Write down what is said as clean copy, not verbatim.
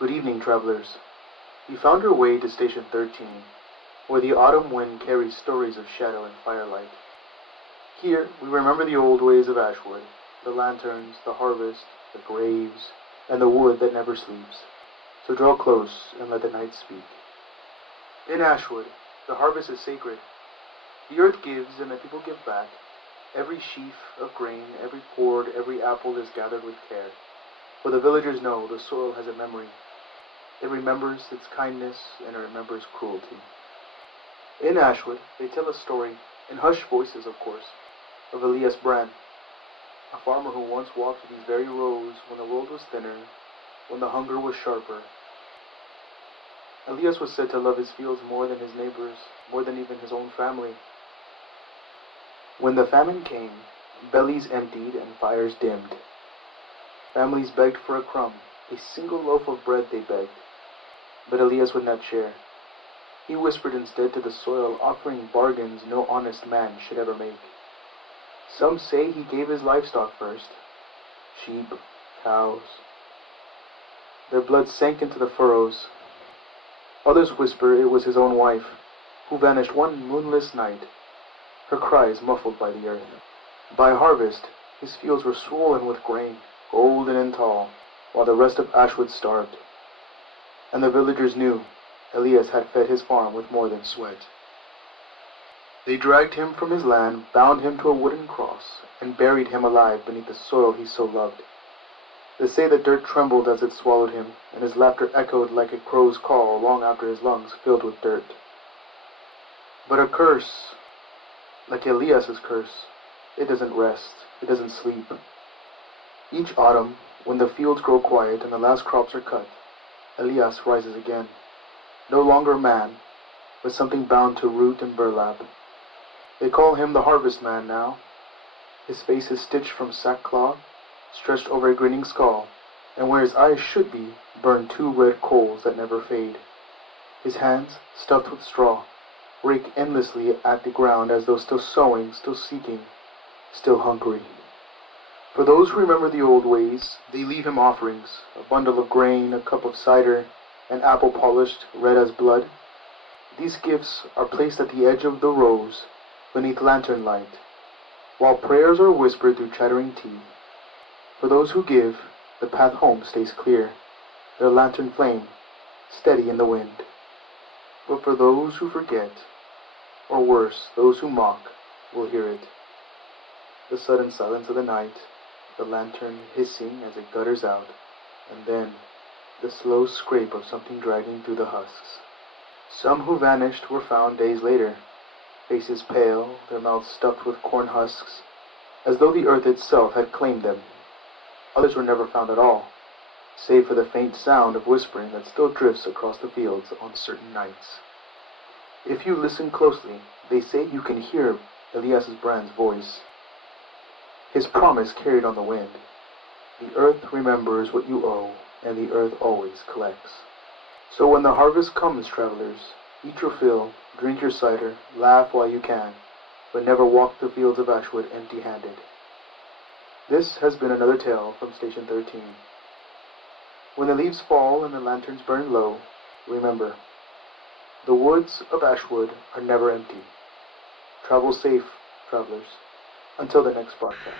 Good evening, travelers. We found our way to Station 13, where the autumn wind carries stories of shadow and firelight. Here, we remember the old ways of Ashwood, the lanterns, the harvest, the graves, and the wood that never sleeps. So draw close and let the night speak. In Ashwood, the harvest is sacred. The earth gives and the people give back. Every sheaf of grain, every cord, every apple is gathered with care. For the villagers know the soil has a memory. It remembers its kindness and it remembers cruelty. In Ashwood, they tell a story, in hushed voices of course, of Elias Brann, a farmer who once walked these very roads when the world was thinner, when the hunger was sharper. Elias was said to love his fields more than his neighbors, more than even his own family. When the famine came, bellies emptied and fires dimmed. Families begged for a crumb, a single loaf of bread they begged. But Elias would not share. He whispered instead to the soil, offering bargains no honest man should ever make. Some say he gave his livestock first, sheep, cows. Their blood sank into the furrows. Others whisper it was his own wife, who vanished one moonless night, her cries muffled by the earth. By harvest, his fields were swollen with grain, golden and tall, while the rest of Ashwood starved. And the villagers knew Elias had fed his farm with more than sweat. They dragged him from his land, bound him to a wooden cross, and buried him alive beneath the soil he so loved. They say the dirt trembled as it swallowed him, and his laughter echoed like a crow's call long after his lungs filled with dirt. But a curse, like Elias's curse, it doesn't rest, it doesn't sleep. Each autumn, when the fields grow quiet and the last crops are cut, Elias rises again, no longer a man, but something bound to root and burlap. They call him the harvest man now. His face is stitched from sackcloth, stretched over a grinning skull, and where his eyes should be, burn two red coals that never fade. His hands, stuffed with straw, rake endlessly at the ground as though still sowing, still seeking, still hungry. For those who remember the old ways, they leave him offerings, a bundle of grain, a cup of cider, an apple polished red as blood. These gifts are placed at the edge of the rows, beneath lantern light, while prayers are whispered through chattering teeth. For those who give, the path home stays clear, their lantern flame steady in the wind. But for those who forget, or worse, those who mock, will hear it. The sudden silence of the night, the lantern hissing as it gutters out, and then the slow scrape of something dragging through the husks. Some who vanished were found days later, faces pale, their mouths stuffed with corn husks, as though the earth itself had claimed them. Others were never found at all, save for the faint sound of whispering that still drifts across the fields on certain nights. If you listen closely, they say you can hear Elias Brann's voice, his promise carried on the wind. The earth remembers what you owe, and the earth always collects. So when the harvest comes, travelers, eat your fill, drink your cider, laugh while you can, but never walk the fields of Ashwood empty-handed. This has been another tale from Station 13. When the leaves fall and the lanterns burn low, remember, the woods of Ashwood are never empty. Travel safe, travelers, until the next broadcast.